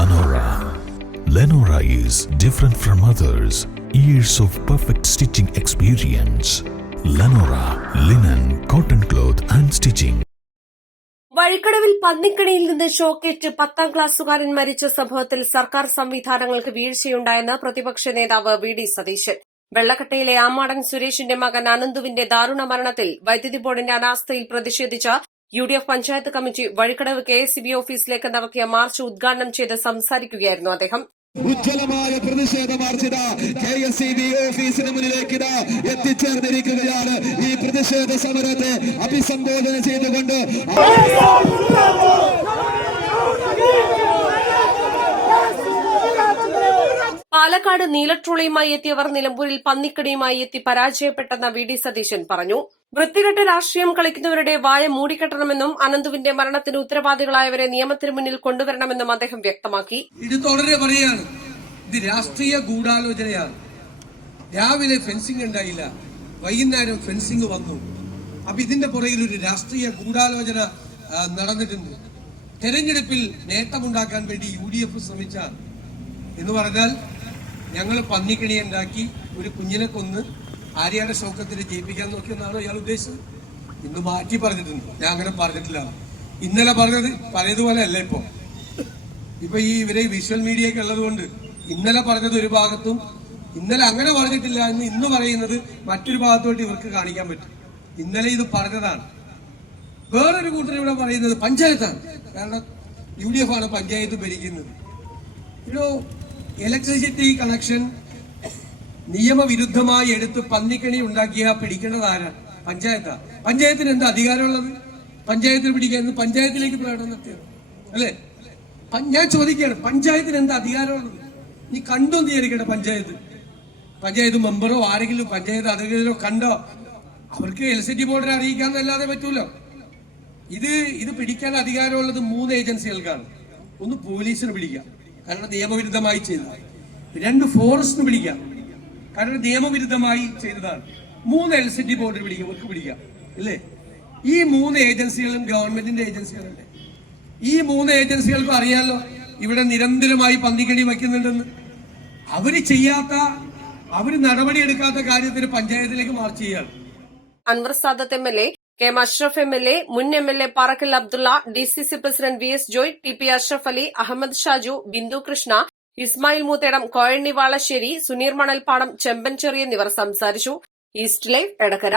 Lenora. Lenora is different from others. Years of perfect stitching experience. Lenora, linen, cotton cloth and stitching. വഴിക്കടവിൽ പന്നിക്കടയിൽ നിന്ന് ഷോക്കേറ്റ് പത്താം ക്ലാസ്സുകാരൻ മരിച്ച സംഭവത്തിൽ സർക്കാർ സംവിധാനങ്ങൾക്ക് വീഴ്ചയുണ്ടായെന്ന് പ്രതിപക്ഷ നേതാവ് വി ഡി സതീശൻ വെള്ളക്കട്ടയിലെ ആമാടൻ സുരേഷിന്റെ മകൻ അനന്തുവിന്റെ ദാരുണ മരണത്തിൽ വൈദ്യുതി ബോർഡിന്റെ അനാസ്ഥയിൽ പ്രതിഷേധിച്ച U D F panchayat committee Vazhikkadavu K S B ഓഫീസിലേക്ക് നടത്തിയ മാർച്ച് ഉദ്ഘാടനം ചെയ്ത് സംസാരിക്കുകയായിരുന്നു അദ്ദേഹം. ഉജ്ജ്വലമായ പ്രതിഷേധ മാർച്ചിത കെ എസ് ഇ ബി ഓഫീസിന് മുന്നിലേക്ക് ഇതാ എത്തിച്ചേർന്നിരിക്കുകയാണ്. ഈ പ്രതിഷേധ സമരത്തെ അഭിസംബോധന ചെയ്തുകൊണ്ട് പാലക്കാട് നീലട്രോളിയുമായി എത്തിയവർ നിലമ്പൂരിൽ പന്നിക്കടിയുമായി എത്തി പരാജയപ്പെട്ടെന്ന വി ഡി സതീശൻ പറഞ്ഞു. വൃത്തികെട്ട രാഷ്ട്രീയം കളിക്കുന്നവരുടെ വായ മൂടിക്കെട്ടണമെന്നും അനന്തുവിന്റെ മരണത്തിന് ഉത്തരവാദികളായവരെ നിയമത്തിന് മുന്നിൽ കൊണ്ടുവരണമെന്നും അദ്ദേഹം വ്യക്തമാക്കി. ഇത് തുടരെ പറയാണ്. ഇത് രാഷ്ട്രീയ ഗൂഢാലോചനയാണ്. രാവിലെ ഫെൻസിംഗ് ഉണ്ടായില്ല. വൈകുന്നേരം ഫെൻസിംഗ് വന്നു. അപ്പൊ ഇതിന്റെ പുറകിൽ ഒരു രാഷ്ട്രീയ ഗൂഢാലോചന നടന്നിട്ടുണ്ട്. തെരഞ്ഞെടുപ്പിൽ നേട്ടമുണ്ടാക്കാൻ വേണ്ടി യു ഡി എഫ് ശ്രമിച്ച എന്ന് പറഞ്ഞാൽ ഞങ്ങൾ പന്നിക്കിണി ഉണ്ടാക്കി ഒരു കുഞ്ഞിനെ കൊന്ന് ആര്യാടെ ശോകത്തിന് ജയിപ്പിക്കാൻ നോക്കിയെന്നാണ് ഇയാൾ ഉദ്ദേശിച്ചത്? ഇന്ന് മാറ്റി പറഞ്ഞിട്ടുണ്ട്. ഞാൻ അങ്ങനെ പറഞ്ഞിട്ടില്ല. ഇന്നലെ പറഞ്ഞത് പഴയതുപോലെ അല്ല ഇപ്പോ. ഇപ്പൊ ഈ ഇവരെ വിഷ്വൽ മീഡിയ ഒക്കെ ഉള്ളത് കൊണ്ട് ഇന്നലെ പറഞ്ഞത് ഒരു ഭാഗത്തും ഇന്നലെ അങ്ങനെ പറഞ്ഞിട്ടില്ല എന്ന് ഇന്ന് പറയുന്നത് മറ്റൊരു ഭാഗത്തോട്ട് ഇവർക്ക് കാണിക്കാൻ പറ്റും. ഇന്നലെ ഇത് പറഞ്ഞതാണ്. വേറൊരു കൂട്ടർ ഇവിടെ പറയുന്നത് പഞ്ചായത്താണ്. കാരണം യു ഡി എഫ് ആണ് പഞ്ചായത്ത് ഭരിക്കുന്നത്. ഒരു ഇലക്ട്രിസിറ്റി കണക്ഷൻ നിയമവിരുദ്ധമായി എടുത്ത് പന്നിക്കണി ഉണ്ടാക്കിയ പിടിക്കേണ്ടത് ആരാ? പഞ്ചായത്താ. പഞ്ചായത്തിന് എന്താ അധികാരമുള്ളത്? പഞ്ചായത്തിന് പിടിക്കാൻ പഞ്ചായത്തിലേക്ക് പ്രകടനം നടത്തിയത് അല്ലേ? ഞാൻ ചോദിക്കുകയാണ് പഞ്ചായത്തിന് എന്താ അധികാരമുള്ളത്? നീ കണ്ടോ നീ പഞ്ചായത്ത്? പഞ്ചായത്ത് മെമ്പറോ ആരെങ്കിലും പഞ്ചായത്ത് അധികൃതരോ കണ്ടോ? അവർക്ക് എൽ സി ടി ബോർഡിനെ അറിയിക്കാന്നല്ലാതെ പറ്റൂലോ? ഇത് ഇത് പിടിക്കാൻ അധികാരമുള്ളത് മൂന്ന് ഏജൻസികൾക്കാണ്. ഒന്ന് പോലീസിന് പിടിക്കാം. കാരണം നിയമവിരുദ്ധമായി ചെയ്ത രണ്ട് ഫോറസ്റ്റിന് പിടിക്കാം. കാരണം നിയമവിരുദ്ധമായി ചെയ്തതാണ്. മൂന്ന് എൽ സി ടി ബോർഡിന് പിടിക്കും ഇവർക്ക് പിടിക്കാം. അല്ലേ ഈ മൂന്ന് ഏജൻസികളും ഗവൺമെന്റിന്റെ ഏജൻസികളുണ്ട്. ഈ മൂന്ന് ഏജൻസികൾക്കും അറിയാലോ ഇവിടെ നിരന്തരമായി പന്നിക്കണി വയ്ക്കുന്നുണ്ടെന്ന്. അവർ ചെയ്യാത്ത അവർ നടപടിയെടുക്കാത്ത കാര്യത്തിന് പഞ്ചായത്തിലേക്ക് മാർച്ച് ചെയ്യാണ്. Anwar Sadath M L A K M Ashraf M L A മുൻ M L A Parakkal Abdulla D C C president V S Joy T P Ashraf Ali Ahammed Shaju Bindu Krishna Ismail Moothedam Kozhanni Valassery Suneer Manalpadam Chemban Cherry എന്നിവർ സംസാരിച്ചു. East life Edakkara.